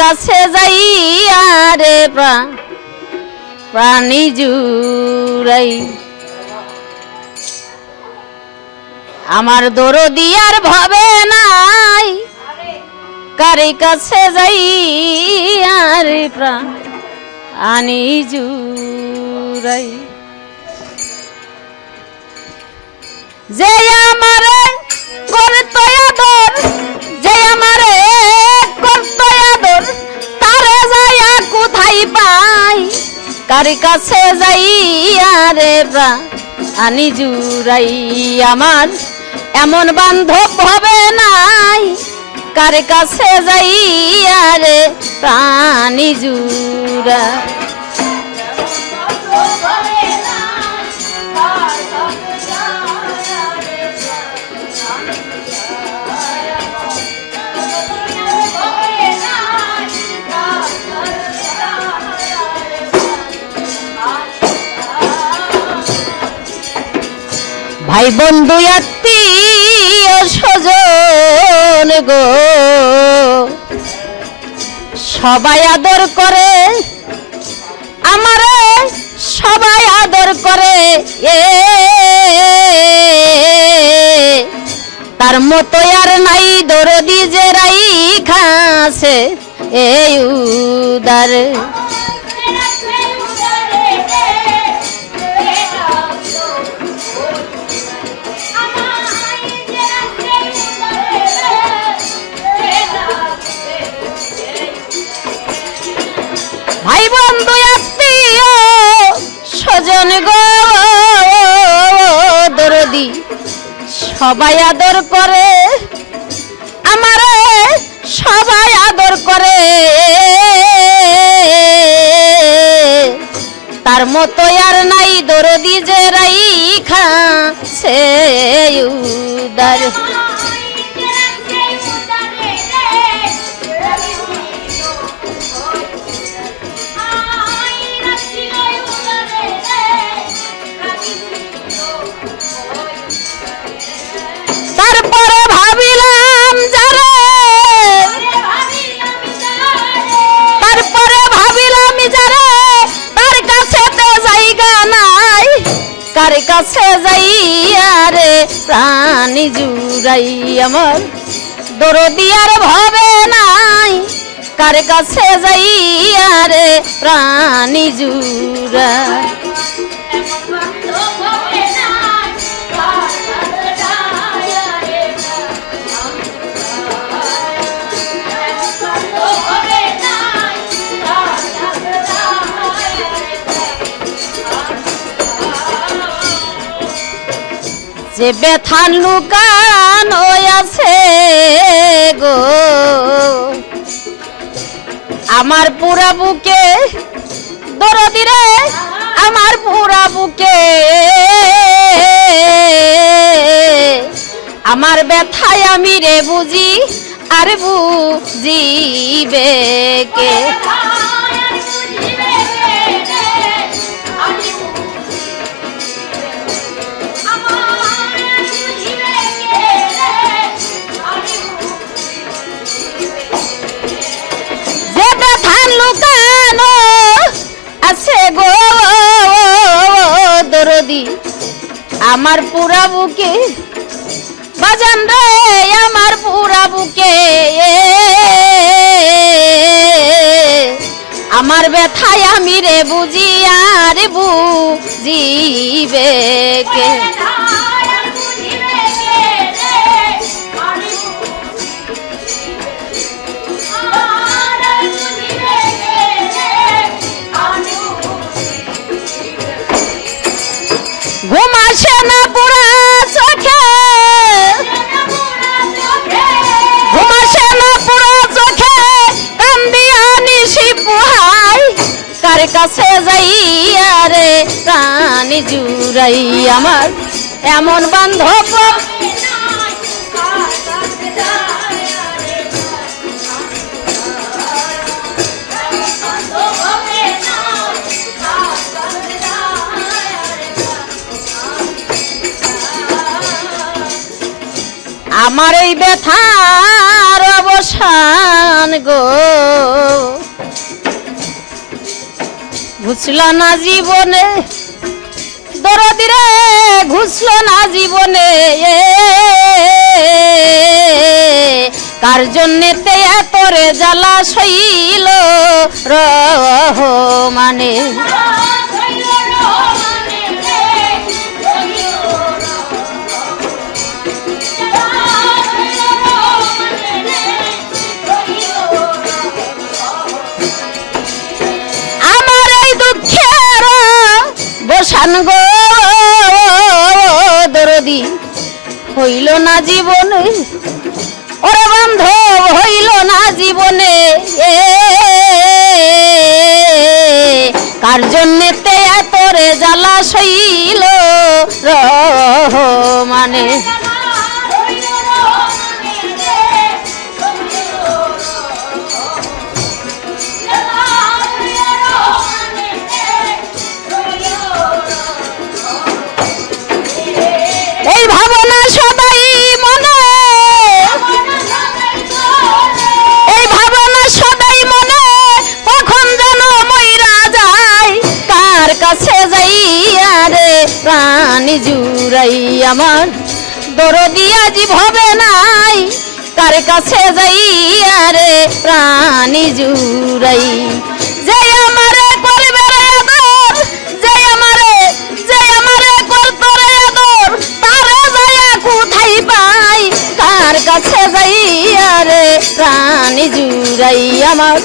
কাছে যাই আরে প্রাণ জুড়াই। আমার দরদি আর ভাবে নাই, কারি কাছে যাই আরে প্রাণ আনি জুড়াই। যে আমারে কাছে যাই আরে বা, আনি জুরাই আমার। এমন বান্ধব হবে নাই, কার কাছে যাই রে প্রাণী জুড়া ভাই বন্ধু, আত্মীয় স্বজন গো। সবাই আদর করে, আমারে সবাই আদর করে। এ, তার মতো আর নাই দরদি যে রাই খাসে এই উদার সবাই আদর করে, আমারে সবাই আদর করে। তার মতো আর নাই দরদি যে রাই খা সে উদার কার কাছে যাইয়ারে প্রাণী জুড়াই আমার। দরদিয়ার ভাবে নাই কার কাছে যাইয়ারে প্রাণী জুড়া যে ব্যথান লুকানো আছে গো। আমার পুরা বুকে, দরদি রে, আমার পুরা বুকে। আমার ব্যথায় আমি রে বুঝি, আর বুঝিবে কে? আমার পুরা বুকে, বাজান রে, আমার পুরা বুকে। আমার ব্যথায় আমি রে বুঝি আর বুঝিবে কে? জুড়াই আমার এমন বান্ধব। আমার এই ব্যথার অবসান গো। বুঝল না জীবনে দরদিরে ঘুষল না জীবনে। কার জন্যে তে তোরে জ্বালা সইল রহ মানে আমার এই দুঃখের বসান গো। হইল না জীবনে। ওরে বান্ধব, হইল না জীবনে। কার জন্যে তে তোরে জ্বালা সইল? মানে জুড়াই আমার। দরদি আজীব হবে নাই কার কাছে যাই আরে প্রাণী জুড়াই। যে আমারে করবে যে আমারে যে কার কাছে যাইয়া রে প্রাণী জুড়াই আমার।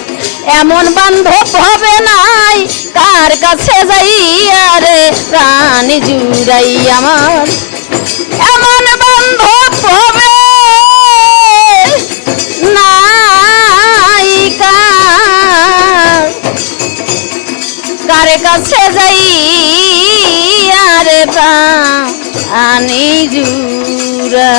এমন বান্ধব হবে নাই কার কাছে যাইয়া রে প্রাণী জুড়াই আমার। এমন বান্ধব হবে কার কাছে যাই আরে প্রাণী জুড়া